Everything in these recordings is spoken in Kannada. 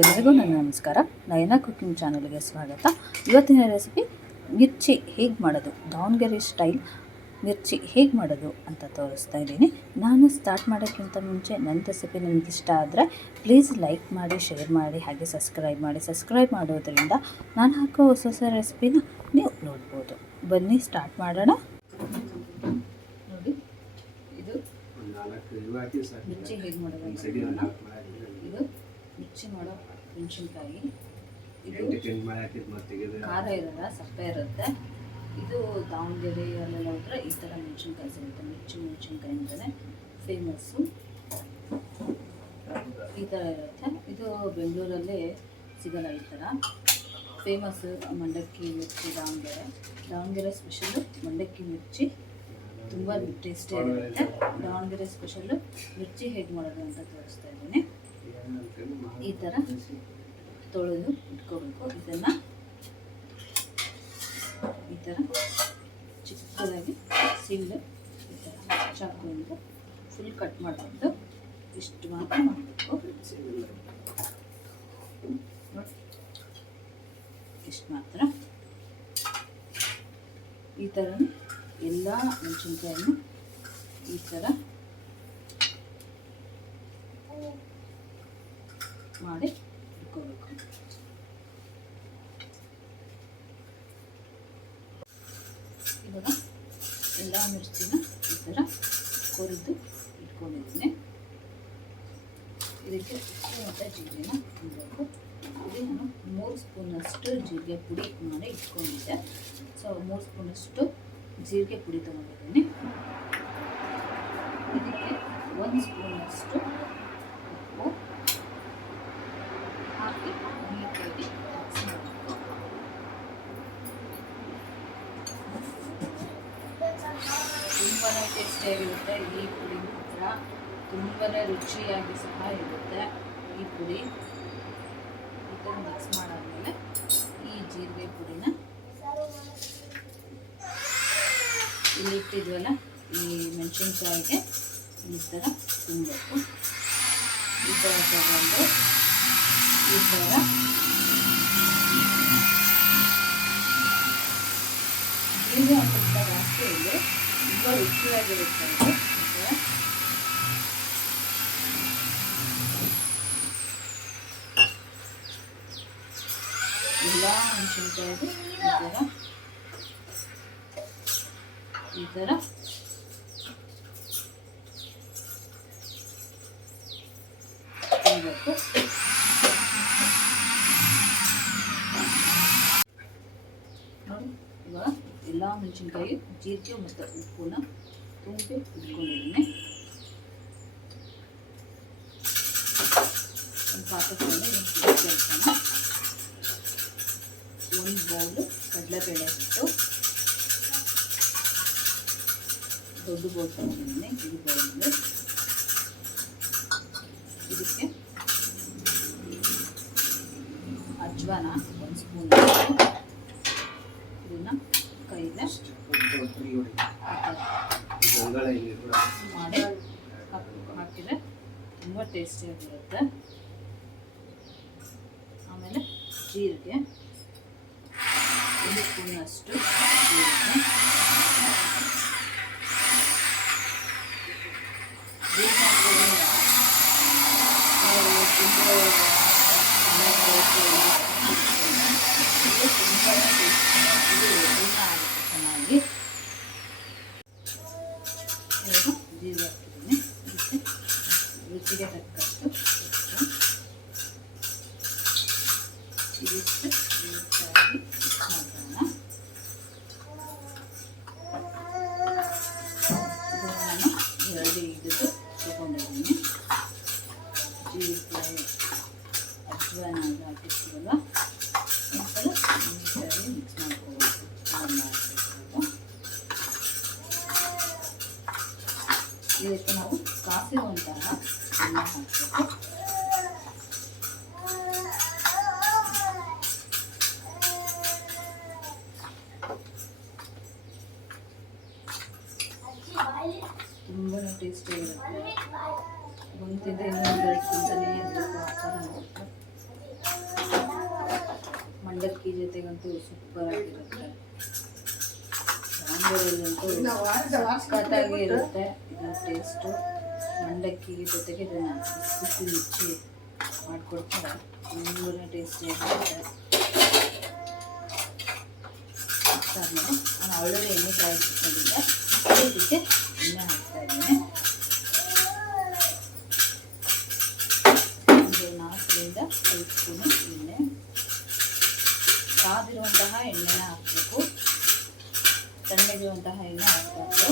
ಎಲ್ಲರಿಗೂ ನನ್ನ ನಮಸ್ಕಾರ. ನಯನ ಕುಕಿಂಗ್ ಚಾನಲ್ಗೆ ಸ್ವಾಗತ. ಇವತ್ತಿನ ರೆಸಿಪಿ ಮಿರ್ಚಿ ಹೇಗೆ ಮಾಡೋದು, ದಾವಣಗೆರೆ ಸ್ಟೈಲ್ ಮಿರ್ಚಿ ಹೇಗೆ ಮಾಡೋದು ಅಂತ ತೋರಿಸ್ತಾ ಇದ್ದೀನಿ. ನಾನು ಸ್ಟಾರ್ಟ್ ಮಾಡೋಕ್ಕಿಂತ ಮುಂಚೆ ನನ್ನ ರೆಸಿಪಿ ನಿಮ್ಗೆ ಇಷ್ಟ ಆದರೆ ಪ್ಲೀಸ್ ಲೈಕ್ ಮಾಡಿ, ಶೇರ್ ಮಾಡಿ, ಹಾಗೆ ಸಬ್ಸ್ಕ್ರೈಬ್ ಮಾಡಿ. ಸಬ್ಸ್ಕ್ರೈಬ್ ಮಾಡೋದ್ರಿಂದ ನಾನು ಹಾಕೋ ಹೊಸ ಹೊಸ ರೆಸಿಪಿನ ನೀವು ನೋಡ್ಬೋದು. ಬನ್ನಿ ಸ್ಟಾರ್ಟ್ ಮಾಡೋಣ. ನೋಡಿ, ಇದು ಮಿರ್ಚಿ ಹೇಗೆ ಮಾಡೋದು. ಇದು ಮಿರ್ಚಿ ಮಾಡೋ ಮೆಣಸಿನ್ಕಾಯಿ. ಇದು ಖಾರ ಇರಲ್ಲ, ಸಪ್ಪೆ ಇರುತ್ತೆ. ಇದು ದಾವಣಗೆರೆಯಲ್ಲೆಲ್ಲ ಹೋದರೆ ಈ ಥರ ಮೆಣಸಿನ್ಕಾಯಿ ಸಿಗುತ್ತೆ. ಮೆಣಸಿನ್ಕಾಯಿ ಅಂತಲೇ ಫೇಮಸ್ಸು. ಈ ಥರ ಇರುತ್ತೆ. ಇದು ಬೆಂಗಳೂರಲ್ಲಿ ಸಿಗಲ್ಲ ಈ ಥರ. ಫೇಮಸ್ಸು ಮಂಡಕ್ಕಿ ಮಿರ್ಚಿ ದಾವಣಗೆರೆ ಸ್ಪೆಷಲ್ಲು ಮಂಡಕ್ಕಿ ಮಿರ್ಚಿ. ತುಂಬ ಟೇಸ್ಟಿಯಾಗಿರುತ್ತೆ. ದಾವಣಗೆರೆ ಸ್ಪೆಷಲ್ಲು ಮಿರ್ಚಿ ಹೇಗೆ ಮಾಡೋದು ಅಂತ ತೋರಿಸ್ತಾ ಇದ್ದೀನಿ. ಈ ಥರ ತೊಳೆದು ಇಟ್ಕೋಬೇಕು. ಇದನ್ನು ಈ ಥರ ಚಿಕ್ಕದಾಗಿ ಸಿಲ್ಲು ಈ ಥರ ಚಾಕುವಿಂದ ಫುಲ್ ಕಟ್ ಮಾಡಿಬಿಟ್ಟು ಇಷ್ಟು ಮಾತ್ರ ಮಾಡಬೇಕು. ಇಷ್ಟು ಮಾತ್ರ. ಈ ಥರ ಎಲ್ಲ ಮೆಣಸಿನ್ಕಾಯನ್ನು ಈ ಥರ ಮಾಡಿ ಇಟ್ಕೋಬೇಕು. ಇವಾಗ ಎಲ್ಲ ಮಿರ್ಚಿನ ಈ ಥರ ಕೊರಿದು ಇಟ್ಕೊಂಡಿದ್ದೀನಿ. ಇದಕ್ಕೆ ಉಪ್ಪು ಮತ್ತು ಜೀರಿಗೆನ ಹಾಕಬೇಕು. ಇದು ನಾನು 3 ಸ್ಪೂನಷ್ಟು ಜೀರಿಗೆ ಪುಡಿ ಮಾಡಿ ಇಟ್ಕೊಂಡಿದ್ದೆ. ಸೊ 3 ಸ್ಪೂನಷ್ಟು ಜೀರಿಗೆ ಪುಡಿ ತೊಗೊಂಡಿದ್ದೀನಿ. ಇದಕ್ಕೆ 1 ಸ್ಪೂನಷ್ಟು ಉಪ್ಪು ಹಾಕಿ ನೀಟಾಗಿ ಮಿಕ್ಸ್ ಮಾಡಬೇಕು. ತುಂಬಾ ಟೇಸ್ಟಿಯಾಗಿರುತ್ತೆ ಈ ಪುಡಿ. ಮಾತ್ರ ತುಂಬಾ ರುಚಿಯಾಗಿ ಸಹ ಇರುತ್ತೆ ಈ ಪುಡಿ. ಈ ಥರ ಮಿಕ್ಸ್ ಮಾಡಾದ್ಮೇಲೆ ಈ ಜೀರಿಗೆ ಪುಡಿನ ಇಲ್ಲಿ ಇಟ್ಟಿದ್ವಲ್ಲ ಈ ಮೆಣಸಿನ್ಕಾಯಿಗೆ ಈ ಥರ ತುಂಬಬೇಕು. ಈ ಥರ ತಗೊಂಡು ಈ ಥರ ಜೀರಿಗೆ ಹಾಕೋದ್ರಿಂದ ಜಾಸ್ತಿ ಇದೆ, ತುಂಬ ರುಚಿಯಾಗಿರುತ್ತೆ. ಈ ಥರ ಎಲ್ಲ ಮೆಣಸಿನ್ಕಾಯಿಗೂ ಈ ಥರ ತಿನ್ನಬೇಕು. ನೋಡಿ, ಇವಾಗ ಎಲ್ಲ ಮೆಣಸಿನ್ಕಾಯಿ ಜೀರಿಗೆ ಮತ್ತು ಉಪ್ಪನ್ನ ತುಂಬಿ ಇಟ್ಕೊಂಡಿದ್ದೀನಿ. ಒಂದು ಪಾತ್ರೆಯಲ್ಲಿ ಸೇರಿಸೋಣ. 1 ಬೌಲು ಕಡಲೆಬೇಳೆ ಹಿಟ್ಟು, ದೊಡ್ಡ ಬೌಲ್ ತಗೊಂಡಿದ್ದೀನಿ. ಈ ಬೌಲಿಗೆ ಇದಕ್ಕೆ ಅಜ್ವಾನ 1 ಸ್ಪೂನ್ ಇದನ್ನು ಕೈಗೆ ಮಾಡಿ ಹಾಕಿದರೆ ತುಂಬ ಟೇಸ್ಟಿಯಾಗಿರುತ್ತೆ. ಆಮೇಲೆ ಜೀರಿಗೆ 1 ಸ್ಪೂನಷ್ಟು ಜೀರಿಗೆ ಚೆನ್ನಾಗಿ ಜೀರಿಗೆ ಹಾಕಿದ್ದೀನಿ. ರುಚಿಗೆ ತಕ್ಕಷ್ಟು ಇದಿಷ್ಟು ನೀಟಾಗಿ ಮಿಕ್ಸ್ ಮಾಡೋಣ. ಇದನ್ನು ನಾನು 2 ಹಿಡಿದು ತಗೊಂಡಿದ್ದೀನಿ. ಜೀರಿಗೆ ಅಜ್ವಾನ ಹಾಕಿರ್ತೀವಲ್ಲ, ಒಂದ್ಸಲ ನೀಟಾಗಿ ಮಿಕ್ಸ್ ಮಾಡ್ಕೋಬೇಕು. ಇದಕ್ಕೆ ನಾವು ಕಾಸಿರುವಂತಹ ಎಣ್ಣೆ ಹಾಕಬೇಕು. ತುಂಬಾ ಟೇಸ್ಟಿಯಾಗಿರುತ್ತೆ. ಒಂದು ತಿಂದರೆ ಇನ್ನೊಂದು 2 ತಿಂತಾನೇ ಇರಬೇಕು ಆ ಥರ. ಮಂಡಕ್ಕಿ ಜೊತೆಗಂತೂ ಸೂಪರ್ ಆಗಿರುತ್ತೆ. ದಾವಣಗೆರೆಯಲ್ಲಂತೂ ಸಖತ್ತಾಗಿ ಇರುತ್ತೆ ಇದು ಟೇಸ್ಟು. ಮಂಡಕ್ಕಿ ಜೊತೆಗೆ ಇದನ್ನು ಬಿಸಿ ಮಿರ್ಚಿ ಮಾಡಿಕೊಡ್ತಾರೆ, ತುಂಬಾ ಟೇಸ್ಟಿಯಾಗಿರುತ್ತೆ. ಅದಾದಮೇಲೆ ನಾನು ಆಲ್ರೆಡಿ ಎಣ್ಣೆ ಕಾಯಿಸಿಕೊಂಡಿದ್ದೆ, ಇದಕ್ಕೆ ಎಣ್ಣೆ ಹಾಕ್ತಾಯಿದ್ದೀನಿ. ಒಂದು 4ರಿಂದ 5 ಸ್ಪೂನು ಎಣ್ಣೆ. ಕಾದಿರುವಂತಹ ಎಣ್ಣೆನ ಹಾಕಬೇಕು, ತಣ್ಣಗಿರುವಂತಹ ಎಣ್ಣೆ ಹಾಕಬೇಕು.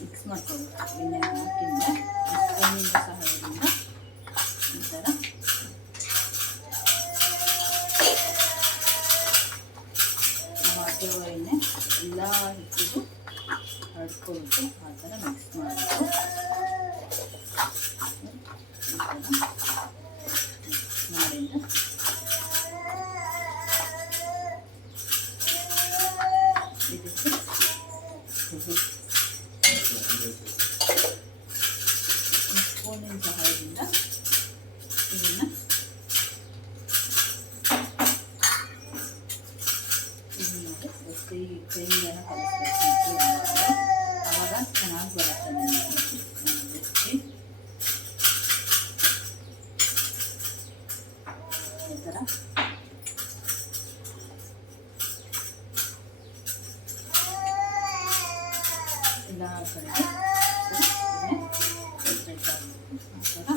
ಮಿಕ್ಸ್ ಮಾಡ್ಕೊಬೇಕು. ಎಣ್ಣೆ ಹಾಕಿಂದ ಸ್ಪೂನಿಂದ ಸಹಾಯದಿಂದ ಈ ಥರ ಹಾಕಿರುವ ಎಣ್ಣೆ ಎಲ್ಲ ಹಿಟ್ಟಿಗೂ ಹರಡ್ಕೊಬೇಕು. ಆ ಥರ ಮಿಕ್ಸ್ ಮಾಡಬೇಕು. ಈ ಥರ ಮಿಕ್ಸ್ ಮಾಡಿಂದ ಇದಕ್ಕೆ ಸ್ಪೂನಿನ ಸಹಾಯದಿಂದ ಇದನ್ನು ಕೈಯಿಂದನೇ ಕಲಿಸ್ಬೇಕು. ಆವಾಗ ಚೆನ್ನಾಗಿ ಬರುತ್ತೆ ಮಿರ್ಚಿ. ಈ ಥರ ಎಲ್ಲ ಕಡೆಗೆ ಸ್ಪ್ರೆಡ್ ಆಗಬೇಕು. ಆ ಥರ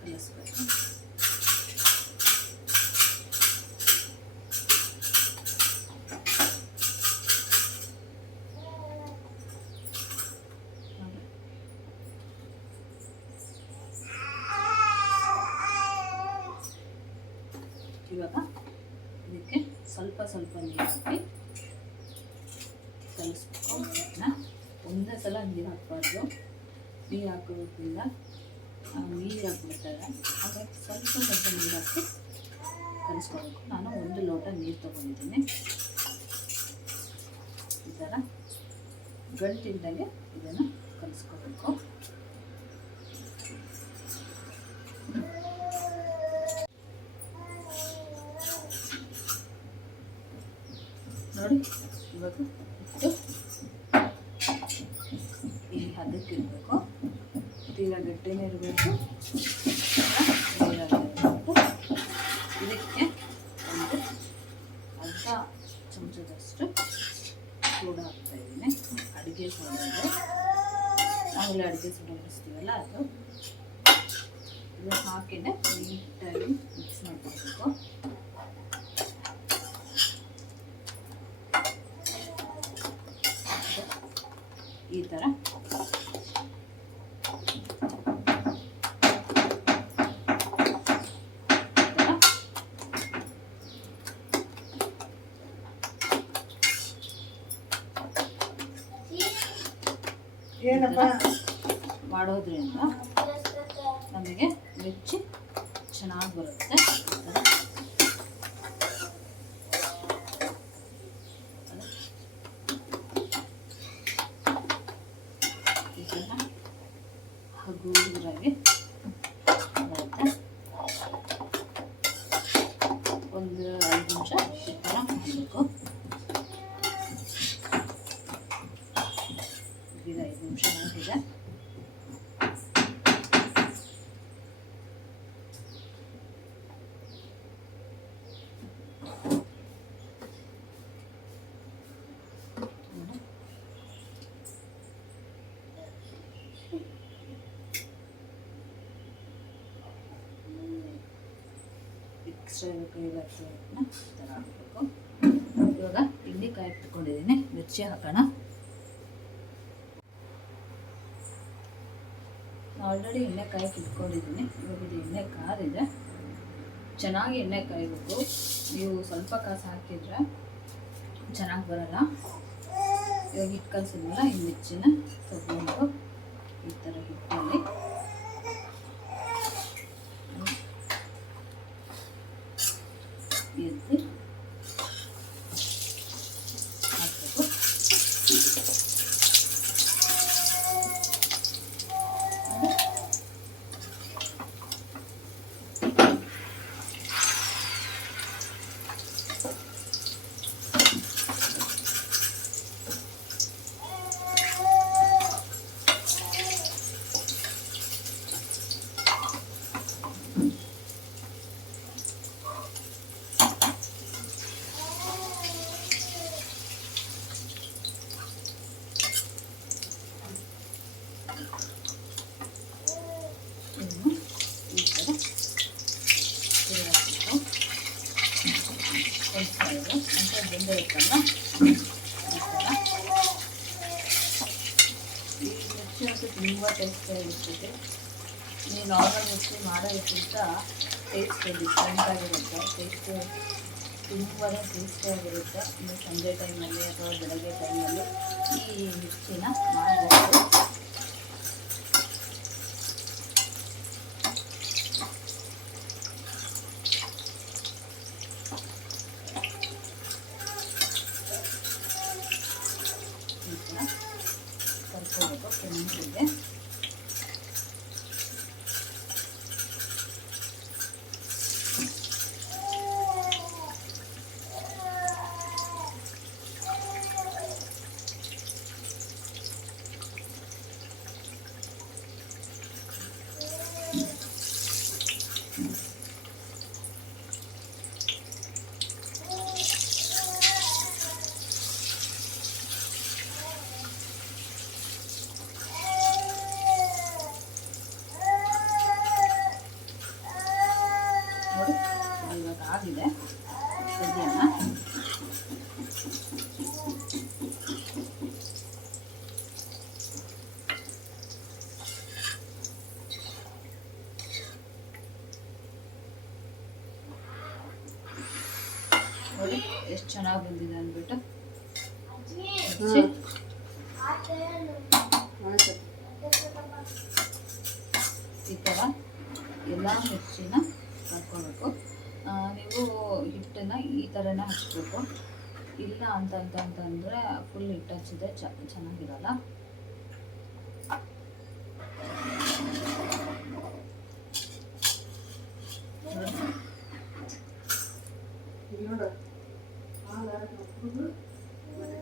ಕಲಿಸ್ಬೇಕು. ಇವಾಗ ಇದಕ್ಕೆ ಸ್ವಲ್ಪ ಸ್ವಲ್ಪ ನೀರು ಹಾಕಿ ಕಲಿಸ್ಬೇಕು. ಒಂದೇ ಸಲ ನೀರು ಹಾಕಬಾರ್ದು, ನೀರು ಹಾಕೋದ್ರಿಂದ ನೀರು ಹಾಕ್ಬಿಡ್ತಾರೆ. ಹಾಗಾಗಿ ಸ್ವಲ್ಪ ಸ್ವಲ್ಪ ನೀರು ಹಾಕಿ ಕಲಿಸ್ಕೋಬೇಕು. ನಾನು 1 ಲೋಟ ನೀರು ತೊಗೊಂಡಿದ್ದೀನಿ. ಈ ಥರ ಗಂಟಿಲ್ದಂಗೆ ಇದನ್ನು ಕಲಿಸ್ಕೋಬೇಕು. ನೋಡಿ ಇವಾಗ ಇಟ್ಟು ಈ ಹದಕ್ಕೆ ಇರಬೇಕು. ತೀರಾ ಗಟ್ಟಿನೇ ಇರಬೇಕು, ನೀರಾಗಿರಬೇಕು. ಇದಕ್ಕೆ ಒಂದು ಅರ್ಧ ಚಮಚದಷ್ಟು ಸೋಡಾ ಹಾಕ್ತಾಯಿದ್ದೀನಿ. ಅಡುಗೆ ಸೋಡಾ ಇದೆ, ಆಮೇಲೆ ಅಡುಗೆ ಸೋಡಾ ಬಳಸ್ತೀವಲ್ಲ ಅದು. ಇದನ್ನು ಹಾಕಿದ್ರೆ ನೀಟಾಗಿ ಮಿಕ್ಸ್ ಮಾಡ್ಕೊಳ್ಬೇಕು. ಈ ಥರ ಮಾಡೋದ್ರಿಂದ ನಮಗೆ ಮಿರ್ಚಿ ಚೆನ್ನಾಗಿ ಬರುತ್ತೆ. ಹಗುರಾಗಿ ಬರುತ್ತೆ. ಒಂದು 5 ನಿಮಿಷ ಈ ಥರ ಮಾಡಬೇಕು. ಈಗ 5 ನಿಮಿಷ ಆಗಿದೆ. ಎಕ್ಸ್ಟ್ರಾ ಕೈಲಾಗ್ತದೆ ಈ ಥರ ಹಾಕಬೇಕು. ಇವಾಗ ಹಿಂಡಿ ಕಾಯಿ ಇಟ್ಕೊಂಡಿದ್ದೀನಿ, ಮಿರ್ಚಿ ಹಾಕೋಣ. ಆಲ್ರೆಡಿ ಎಣ್ಣೆ ಕಾಯಕ್ಕೆ ಇಟ್ಕೊಂಡಿದ್ದೀನಿ. ಇವಾಗ ಇದು ಎಣ್ಣೆ ಕಾದಿದೆ, ಚೆನ್ನಾಗಿ ಎಣ್ಣೆ ಕಾಯಬೇಕು. ನೀವು ಸ್ವಲ್ಪ ಕಾಸು ಹಾಕಿದರೆ ಚೆನ್ನಾಗಿ ಬರಲ್ಲ. ಇವಾಗ ಹಿಟ್ಟು ಕಲಸಿದ್ಮೇಲೆ ಈ ಮಿರ್ಚಿನ ತಗೊಂಡು ಈ ಥರ ಹಿಟ್ಟಲ್ಲಿ ಎದ್ದು ಹಾಕಬೇಕು. ಇರುತ್ತಲ್ಲ ಈ ಮಿರ್ಚಿ ಅಂತೂ ತುಂಬ ಟೇಸ್ಟಿಯಾಗಿರ್ತದೆ. ನೀವು ನಾರ್ಮಲ್ ಮಿರ್ಚಿ ಮಾಡೋದಕ್ಕಿಂತ ಟೇಸ್ಟ್ ಡಿಫ್ರೆಂಟಾಗಿರುತ್ತೆ. ಟೇಸ್ಟು ತುಂಬಾ ಟೇಸ್ಟಿಯಾಗಿರುತ್ತೆ. ನೀವು ಸಂಜೆ ಟೈಮಲ್ಲಿ ಅಥವಾ ಬೆಳಗ್ಗೆ ಟೈಮಲ್ಲಿ ಈ ಮಿರ್ಚಿನ ಮಾಡಬಹುದು. ಈ ಥರ ಕರ್ಕೋಬೇಕು ಕೆಂಪಿಗೆ. ನೋಡಿ ಇವಾಗ ಆಗಿದೆ. ಸದ್ಯನ ನೋಡಿ ಎಷ್ಟು ಚೆನ್ನಾಗಿ ಬಂದಿದೆ ಅಂದ್ಬಿಟ್ಟು ಈ ಥರ ಎಲ್ಲ ಮಿರ್ಚಿನ ಹಾಕ್ಕೋಬೇಕು. ನೀವು ಹಿಟ್ಟನ್ನು ಈ ಥರನೇ ಹಚ್ಚಬೇಕು. ಇಲ್ಲ ಅಂತಂದರೆ ಫುಲ್ ಹಿಟ್ಟು ಹಚ್ಚಿದ್ರೆ ಚೆನ್ನಾಗಿರಲ್ಲ.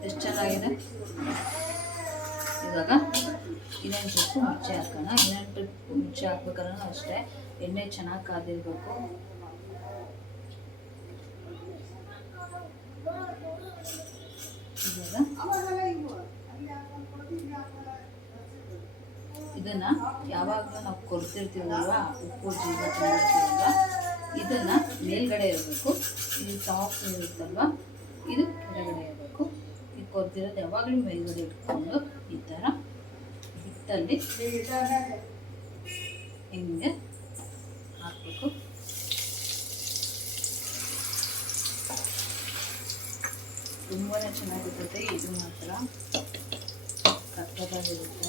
ಎಷ್ಟು ಚೆನ್ನಾಗಿದೆ. ಇವಾಗ ಇನ್ನೊಂದು ಟ್ರಿಪ್ಪು ಮಿರ್ಚಿ ಹಾಕೋಣ. ಇನ್ನೊಂದು ಟ್ರಿಪ್ ಮಿರ್ಚಿ ಹಾಕ್ಬೇಕಾದ್ರೂ ಅಷ್ಟೇ ಎಣ್ಣೆ ಚೆನ್ನಾಗಿ ಕಾದಿರಬೇಕು. ಇದನ್ನು ಯಾವಾಗಲೂ ನಾವು ಕೊಡ್ತಿರ್ತೀವಲ್ವ, ಉಪ್ಪು ಜೀರಿಗೆ ತಂದಿರ್ತೀವಲ್ವ, ಇದನ್ನು ಮೇಲ್ಗಡೆ ಇರಬೇಕು. ಇದು ಟಾಪ್ ಇರುತ್ತಲ್ವ, ಇದು ಕೆಳಗಡೆ ಇರಬೇಕು. ಇದು ಕೊಡ್ತಿರೋದು ಯಾವಾಗಲೂ ಮೇಲ್ಗಡೆ ಇಟ್ಕೊಂಡು ಈ ಥರ ಹಿಟ್ಟಲ್ಲಿ ಹಿಂಗೆ ಹಾಕಬೇಕು. ತುಂಬಾ ಚೆನ್ನಾಗಿರ್ತದೆ. ಇದು ಮಾತ್ರ ಸಕ್ಕತ್ತಾಗಿರುತ್ತೆ.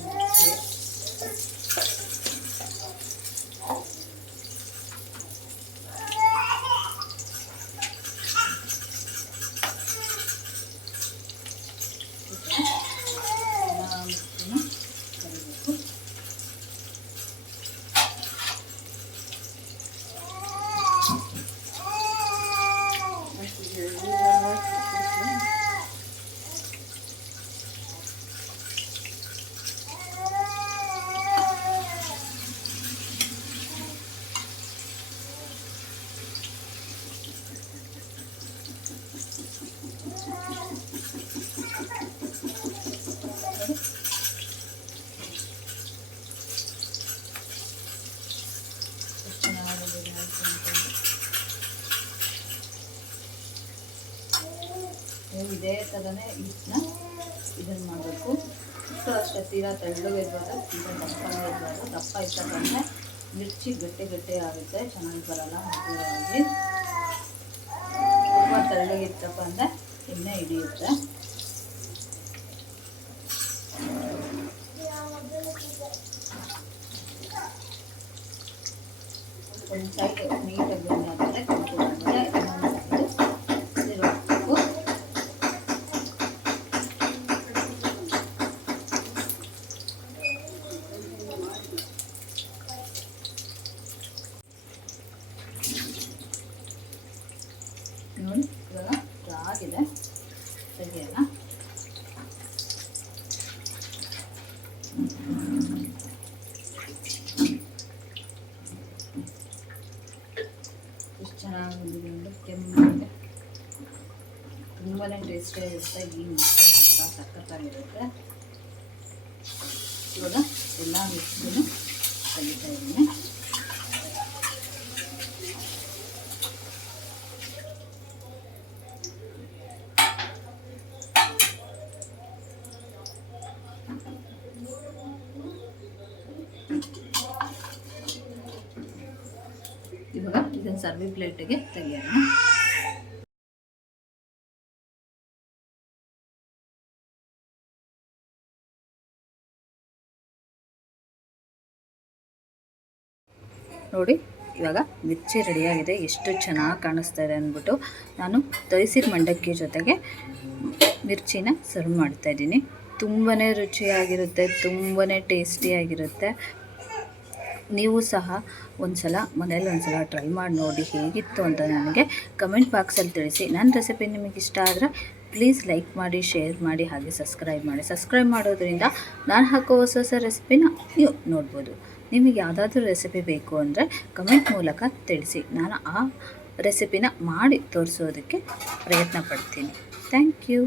ನೀವು ಇದೇ ಥರನೇ ಹಿಟ್ಟನ್ನ ಇದನ್ನು ಮಾಡಬೇಕು. ಹಿಟ್ಟು ಅಷ್ಟೇ ತೀರಾ ತೆಳ್ಳಗೆ ಇರಬಾರ್ದು, ತೀರಾ ದಪ್ಪನೇ ಇರಬಾರ್ದು. ದಪ್ಪ ಇರ್ತಕ್ಕಂಥ ಮಿರ್ಚಿ ಗಟ್ಟಿ ಆಗುತ್ತೆ, ಚೆನ್ನಾಗಿ ಬರಲ್ಲ. ಮಧುರವಾಗಿ ತುಂಬ ತೆಳ್ಳಗಿತ್ತಪ್ಪ ಅಂದರೆ ಎಣ್ಣೆ ಹಿಡಿಯುತ್ತೆ. ಒಂದು ಸೈಡ್ ನೀಟಾಗಿ ಬಂದಾದಮೇಲೆ ಕಲ್ತಿದ್ದಾದಮೇಲೆ ಇನ್ನೊಂದು ಸೈಡು ತಿರುಗಬೇಕು. ನೋಡಿ ಇವಾಗ ಆಗಿದೆ. ತೆಗೆಯೋಣ. ಎಷ್ಟು ಚೆನ್ನಾಗಿ ಬಂದಿದೆ ಅಂದರೆ ಕೆಂಪಗೆ ತುಂಬಾ ಟೇಸ್ಟಿಯಾಗಿರುತ್ತೆ. ಈ ಮಿರ್ಚಿ ಮಾತ್ರ ಸಖತ್ತಾಗಿರುತ್ತೆ. ಇವಾಗ ಎಲ್ಲ ಮಿರ್ಚಿನೂ ತೆಗಿತಾ ಇದ್ದೀನಿ. ಇವಾಗ ಇದನ್ನು ಸರ್ವಿಂಗ್ ಪ್ಲೇಟಿಗೆ ತೆಗೆಯೋಣ. ನೋಡಿ ಇವಾಗ ಮಿರ್ಚಿ ರೆಡಿಯಾಗಿದೆ. ಎಷ್ಟು ಚೆನ್ನಾಗಿ ಕಾಣಿಸ್ತಾ ಇದೆ ಅಂದ್ಬಿಟ್ಟು ನಾನು ತರಿಸಿದ ಮಂಡಕ್ಕಿ ಜೊತೆಗೆ ಮಿರ್ಚಿನ ಸರ್ವ್ ಮಾಡ್ತಾಯಿದ್ದೀನಿ. ತುಂಬಾ ರುಚಿಯಾಗಿರುತ್ತೆ, ತುಂಬಾ ಟೇಸ್ಟಿಯಾಗಿರುತ್ತೆ. ನೀವು ಸಹ ಮನೇಲಿ ಒಂದ್ಸಲ ಟ್ರೈ ಮಾಡಿ ನೋಡಿ ಹೇಗಿತ್ತು ಅಂತ ನನಗೆ ಕಮೆಂಟ್ ಬಾಕ್ಸಲ್ಲಿ ತಿಳಿಸಿ. ನನ್ನ ರೆಸಿಪಿ ನಿಮಗೆ ಇಷ್ಟ ಆದರೆ ಪ್ಲೀಸ್ ಲೈಕ್ ಮಾಡಿ, ಶೇರ್ ಮಾಡಿ, ಹಾಗೆ ಸಬ್ಸ್ಕ್ರೈಬ್ ಮಾಡಿ. ಸಬ್ಸ್ಕ್ರೈಬ್ ಮಾಡೋದ್ರಿಂದ ನಾನು ಹಾಕೋ ಹೊಸ ರೆಸಿಪಿನ ನೀವು ನೋಡ್ಬೋದು. ನಿಮಗೆ ಯಾವುದಾದ್ರೂ ರೆಸಿಪಿ ಬೇಕು ಅಂದರೆ ಕಮೆಂಟ್ ಮೂಲಕ ತಿಳಿಸಿ. ನಾನು ಆ ರೆಸಿಪಿನ ಮಾಡಿ ತೋರಿಸೋದಕ್ಕೆ ಪ್ರಯತ್ನ ಪಡ್ತೀನಿ. Thank you.